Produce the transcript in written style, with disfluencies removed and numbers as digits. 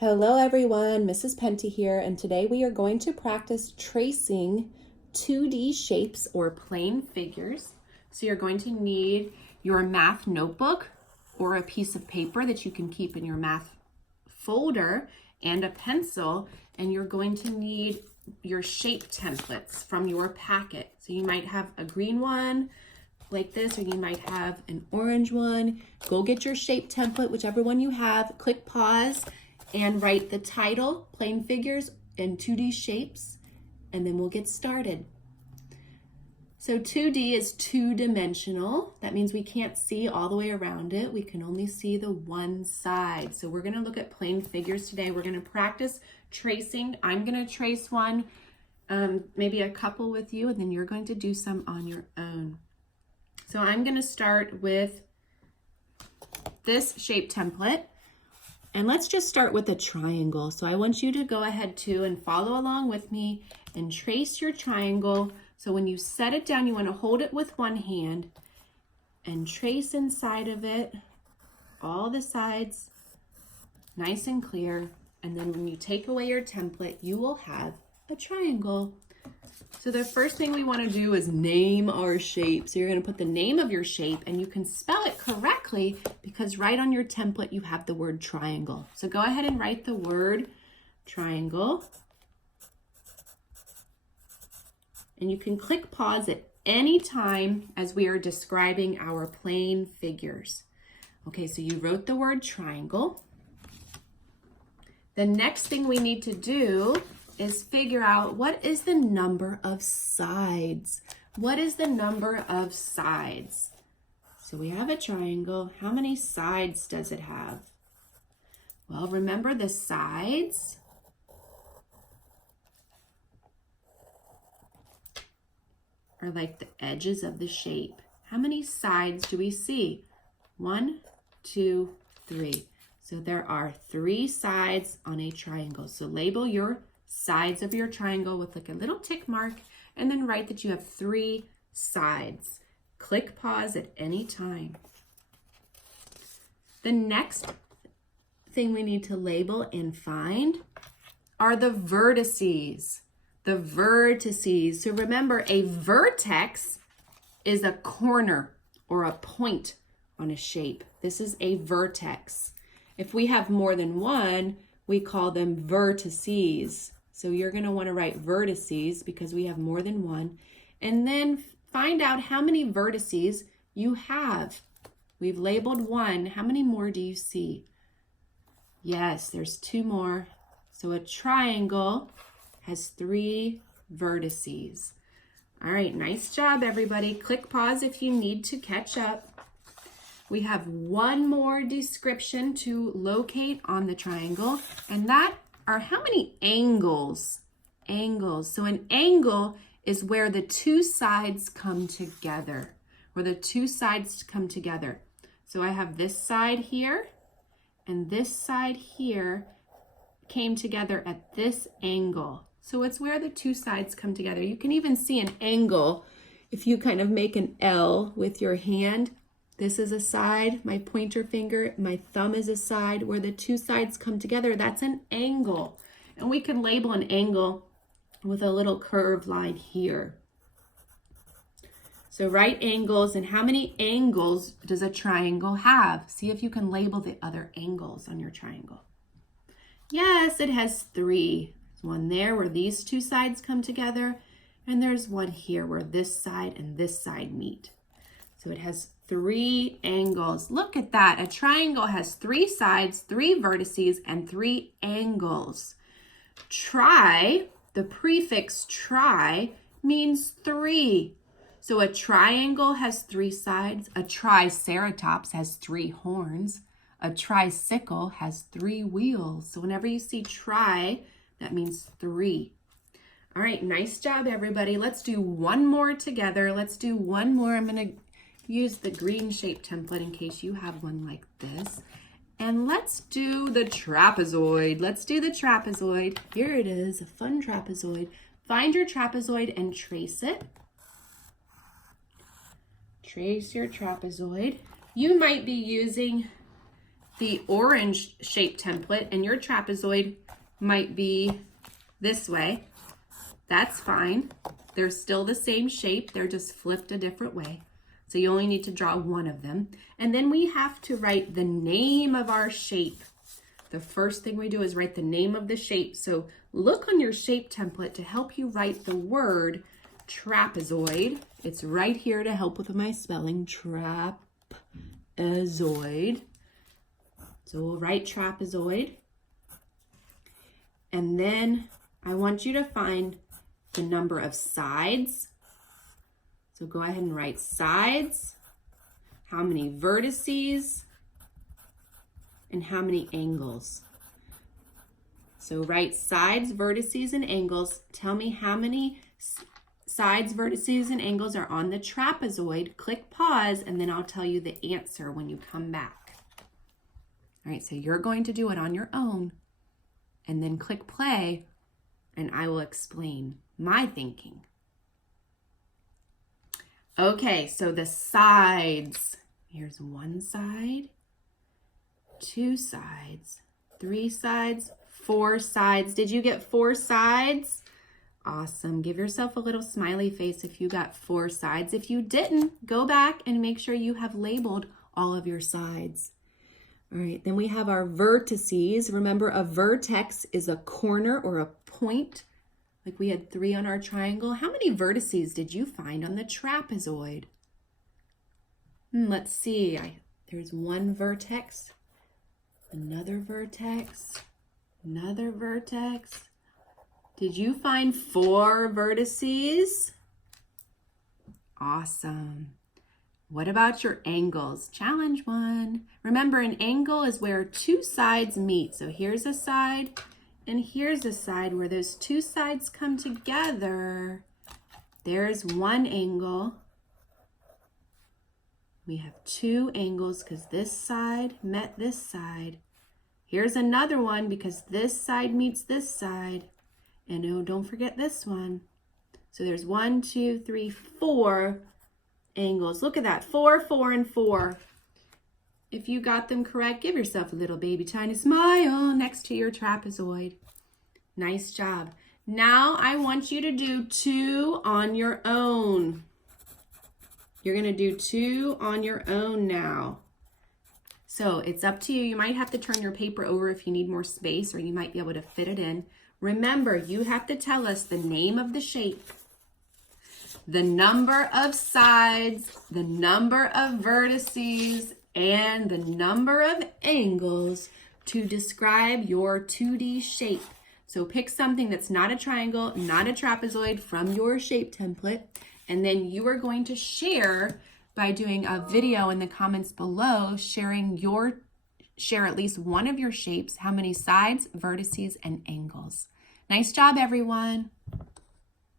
Hello everyone, Mrs. Penty here, and today we are going to practice tracing 2D shapes or plane figures. So you're going to need your math notebook or a piece of paper that you can keep in your math folder and a pencil, and you're going to need your shape templates from your packet. So you might have a green one like this, or you might have an orange one. Go get your shape template, whichever one you have, click pause, and write the title, Plane Figures in 2D Shapes, and then we'll get started. So 2D is two-dimensional. That means we can't see all the way around it. We can only see the one side. So we're gonna look at plane figures today. We're gonna practice tracing. I'm gonna trace one, maybe a couple with you, and then you're going to do some on your own. So I'm gonna start with this shape template. And let's just start with a triangle. So I want you to go ahead too and follow along with me and trace your triangle. So when you set it down, you want to hold it with one hand and trace inside of it all the sides, nice and clear. And then when you take away your template, you will have a triangle. So the first thing we want to do is name our shape. So you're going to put the name of your shape, and you can spell it correctly because right on your template you have the word triangle. So go ahead and write the word triangle. And you can click pause at any time as we are describing our plane figures. Okay, so you wrote the word triangle. The next thing we need to do is figure out what is the number of sides. What is the number of sides? So we have a triangle. How many sides does it have? Well, remember the sides are like the edges of the shape. How many sides do we see? 1, 2, 3. So there are 3 sides on a triangle. So label your sides of your triangle with like a little tick mark, and then write that you have 3 sides. Click pause at any time. The next thing we need to label and find are the vertices. The vertices. So remember, a vertex is a corner or a point on a shape. This is a vertex. If we have more than one, we call them vertices. So you're going to want to write vertices because we have more than one. And then find out how many vertices you have. We've labeled 1. How many more do you see? Yes, there's 2 more. So a triangle has 3 vertices. All right, nice job, everybody. Click pause if you need to catch up. We have one more description to locate on the triangle, and that are how many angles? Angles. So an angle is where the 2 sides come together, where the 2 sides come together. So I have this side here, and this side here came together at this angle. So it's where the 2 sides come together. You can even see an angle if you kind of make an L with your hand. This is a side, my pointer finger, my thumb is a side. Where the 2 sides come together, that's an angle. And we can label an angle with a little curved line here. So right angles, and how many angles does a triangle have? See if you can label the other angles on your triangle. Yes, it has 3. There's one there where these 2 sides come together, and there's one here where this side and this side meet. So it has 3 angles. Look at that. A triangle has 3 sides, 3 vertices, and 3 angles. Tri, the prefix tri, means 3. So a triangle has 3 sides. A triceratops has 3 horns. A tricycle has 3 wheels. So whenever you see tri, that means 3. All right, nice job, everybody. Let's do one more together. Let's do one more. I'm going to use the green shape template in case you have one like this. And let's do the trapezoid. Let's do the trapezoid. Here it is, a fun trapezoid. Find your trapezoid and trace it. Trace your trapezoid. You might be using the orange shape template and your trapezoid might be this way, that's fine. They're still the same shape, they're just flipped a different way. So you only need to draw one of them. And then we have to write the name of our shape. The first thing we do is write the name of the shape. So look on your shape template to help you write the word trapezoid. It's right here to help with my spelling, trapezoid. So we'll write trapezoid. And then I want you to find the number of sides. So go ahead and write sides, how many vertices, and how many angles. So write sides, vertices, and angles. Tell me how many sides, vertices, and angles are on the trapezoid. Click pause, and then I'll tell you the answer when you come back. All right, so you're going to do it on your own, and then click play, and I will explain my thinking. Okay, so the sides. Here's one side, two sides, three sides, four sides. Did you get four sides? Awesome. Give yourself a little smiley face if you got four sides. If you didn't, go back and make sure you have labeled all of your sides. All right, then we have our vertices. Remember, a vertex is a corner or a point. Like we had 3 on our triangle. How many vertices did you find on the trapezoid? Let's see. There's one vertex, another vertex, another vertex. Did you find 4 vertices? Awesome. What about your angles? Challenge 1. Remember, an angle is where 2 sides meet. So here's a side and here's a side. Where those 2 sides come together, there's one angle. We have 2 angles because this side met this side. Here's another one because this side meets this side. And oh, don't forget this one. So there's 1, 2, 3, 4 angles. Look at that, 4, 4, and 4. If you got them correct, give yourself a little baby tiny smile next to your trapezoid. Nice job. Now I want you to do 2 on your own. You're gonna do 2 on your own now. So it's up to you. You might have to turn your paper over if you need more space, or you might be able to fit it in. Remember, you have to tell us the name of the shape, the number of sides, the number of vertices, and the number of angles to describe your 2D shape. So pick something that's not a triangle, not a trapezoid from your shape template, and then you are going to share by doing a video in the comments below, share at least one of your shapes, how many sides, vertices, and angles. Nice job, everyone.